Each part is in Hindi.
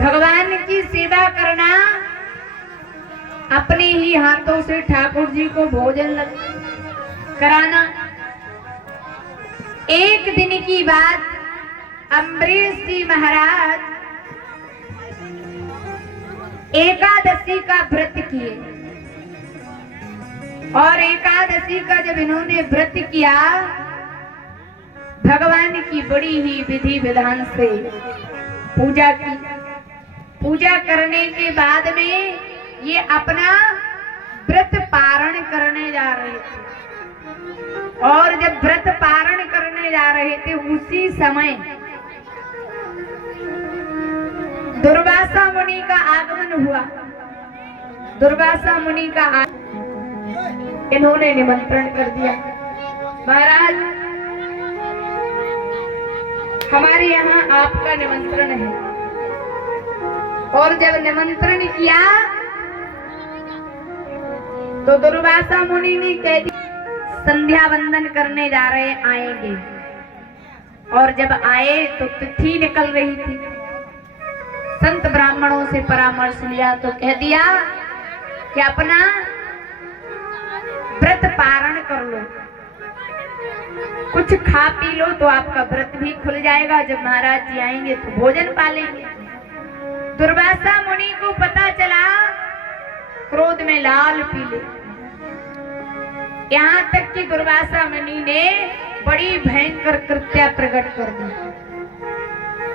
भगवान की सेवा करना, अपने ही हाथों से ठाकुर जी को भोजन कराना। एक दिन की बात, अम्बरीश जी महाराज एकादशी का व्रत किए और एकादशी का जब इन्होंने व्रत किया, भगवान की बड़ी ही विधि विधान से पूजा की। पूजा करने के बाद में ये अपना व्रत पारण करने जा रहे थे और जब व्रत पारण करने जा रहे थे उसी समय दुर्वासा मुनि का आगमन हुआ। दुर्वासा मुनि का इन्होंने निमंत्रण कर दिया, महाराज हमारे यहाँ आपका निमंत्रण है। और जब निमंत्रण किया तो दुर्वासा मुनि ने कह दिया संध्या वंदन करने जा रहे, आएंगे। और जब आए तो तिथि निकल रही थी। संत ब्राह्मणों से परामर्श लिया तो कह दिया कि अपना व्रत पारण कर लो, कुछ खा पी लो तो आपका व्रत भी खुल जाएगा। जब महाराज जी आएंगे तो भोजन पालेंगे। दुर्वासा मुनि को पता चला, क्रोध में लाल पीले। यहाँ तक कि दुर्वासा मुनि ने बड़ी भयंकर कृत्या प्रकट कर दी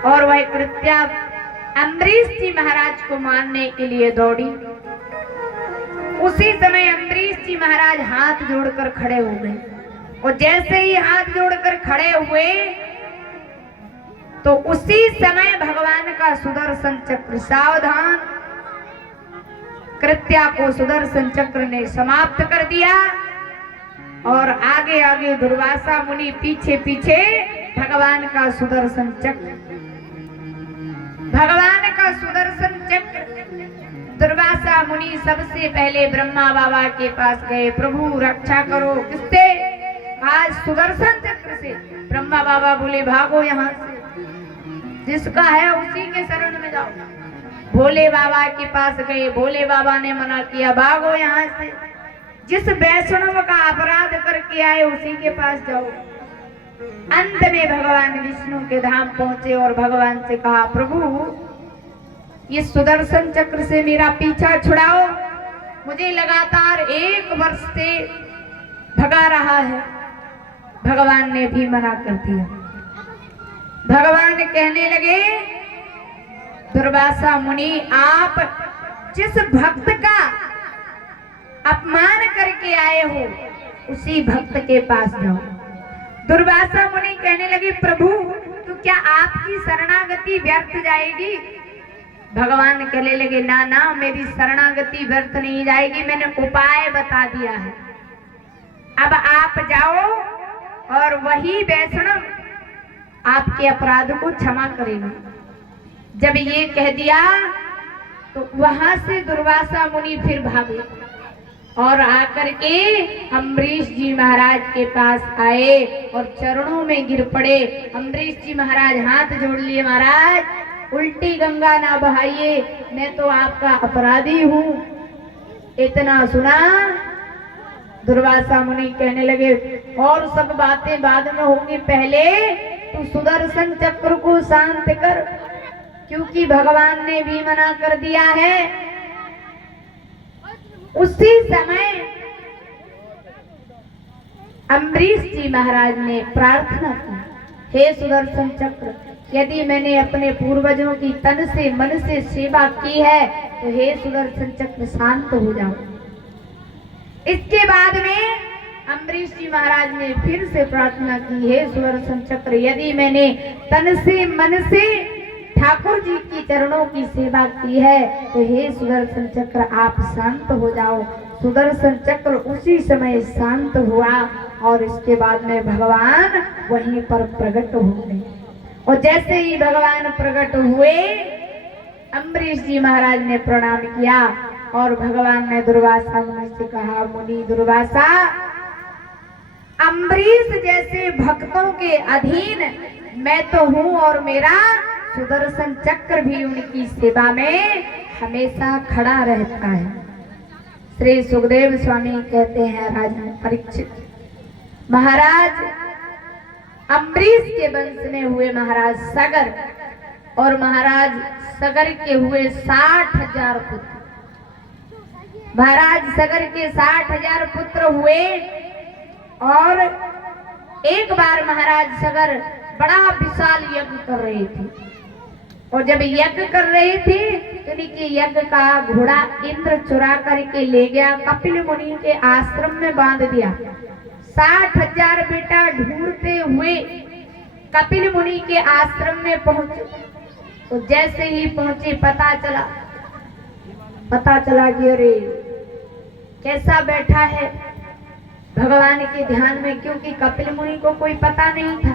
और वह कृत्या अम्बरीश जी महाराज को मारने के लिए दौड़ी। उसी समय अम्बरीश जी महाराज हाथ जोड़कर खड़े हो गए और जैसे ही हाथ जोड़कर खड़े हुए तो उसी समय भगवान का सुदर्शन चक्र, सावधान, कृत्या को सुदर्शन चक्र ने समाप्त कर दिया और आगे आगे दुर्वासा मुनि, पीछे पीछे भगवान का सुदर्शन चक्र। भगवान का सुदर्शन चक्र, दुर्वासा मुनि सबसे पहले ब्रह्मा बाबा के पास गए, प्रभु रक्षा करो। किससे? आज सुदर्शन चक्र से। ब्रह्मा बाबा बोले भागो यहाँ से, जिसका है उसी के शरण में जाओ। भोले बाबा के पास गए, भोले बाबा ने मना किया, भागो यहाँ से, जिस वैष्णव का अपराध करके आए उसी के पास जाओ। अंत में भगवान विष्णु के धाम पहुंचे और भगवान से कहा, प्रभु ये सुदर्शन चक्र से मेरा पीछा छुड़ाओ, मुझे लगातार 1 वर्ष से भगा रहा है। भगवान ने भी मना कर दिया। भगवान कहने लगे, दुर्वासा मुनि आप जिस भक्त का अपमान करके आए हो उसी भक्त के पास जाओ। दुर्वासा मुनि कहने लगे, प्रभु तो क्या आपकी शरणागति व्यर्थ जाएगी? भगवान कहने लगे, ना ना, मेरी शरणागति व्यर्थ नहीं जाएगी, मैंने उपाय बता दिया है। अब आप जाओ और वही वैष्णव आपके अपराध को क्षमा करेगा। जब ये कह दिया तो वहां से दुर्वासा मुनि फिर भागे और आकर के अम्बरीश जी महाराज के पास आए और चरणों में गिर पड़े। अम्बरीश जी महाराज हाथ जोड़ लिए, महाराज उल्टी गंगा ना बहाइए, मैं तो आपका अपराधी हूँ। इतना सुना, दुर्वासा मुनि कहने लगे और सब बातें बाद में होंगी, पहले तू सुदर्शन चक्र को शांत कर, क्योंकि भगवान ने भी मना कर दिया है। उसी समय अम्बरीश जी महाराज ने प्रार्थना की, हे सुदर्शन चक्र, यदि मैंने अपने पूर्वजों की तन से मन से सेवा की है तो हे सुदर्शन चक्र शांत हो जाओ। इसके बाद में अम्बरीश जी महाराज ने फिर से प्रार्थना की, हे सुदर्शन चक्र, यदि मैंने तन से मन से ठाकुर जी की चरणों की सेवा की है तो हे सुदर्शन चक्र आप शांत हो जाओ। सुदर्शन चक्र उसी समय शांत हुआ और इसके बाद में भगवान वहीं पर प्रकट हो गए। और जैसे ही भगवान प्रकट हुए, अम्बरीश जी महाराज ने प्रणाम किया और भगवान ने दुर्वासा मुनि से कहा, मुनि दुर्वासा, अम्बरीश जैसे भक्तों के अधीन मैं तो हूँ और मेरा सुदर्शन चक्र भी उनकी सेवा में हमेशा खड़ा रहता है। श्री सुखदेव स्वामी कहते हैं राजा परीक्षित, महाराज अम्बरीश के वंश में हुए महाराज सगर और महाराज सगर के हुए 60,000 पुत्र। महाराज सगर के 60,000 पुत्र हुए और एक बार महाराज सगर बड़ा विशाल यज्ञ कर रहे थे और जब यज्ञ कर रहे थे तो उनके यज्ञ का घोड़ा इंद्र चुरा करके ले गया, कपिल मुनि के आश्रम में बांध दिया। 60,000 बेटा ढूंढते हुए कपिल मुनि के आश्रम में पहुंचे तो जैसे ही पहुंचे पता चला कि अरे कैसा बैठा है भगवान के ध्यान में, क्योंकि कपिल मुनि को कोई पता नहीं था।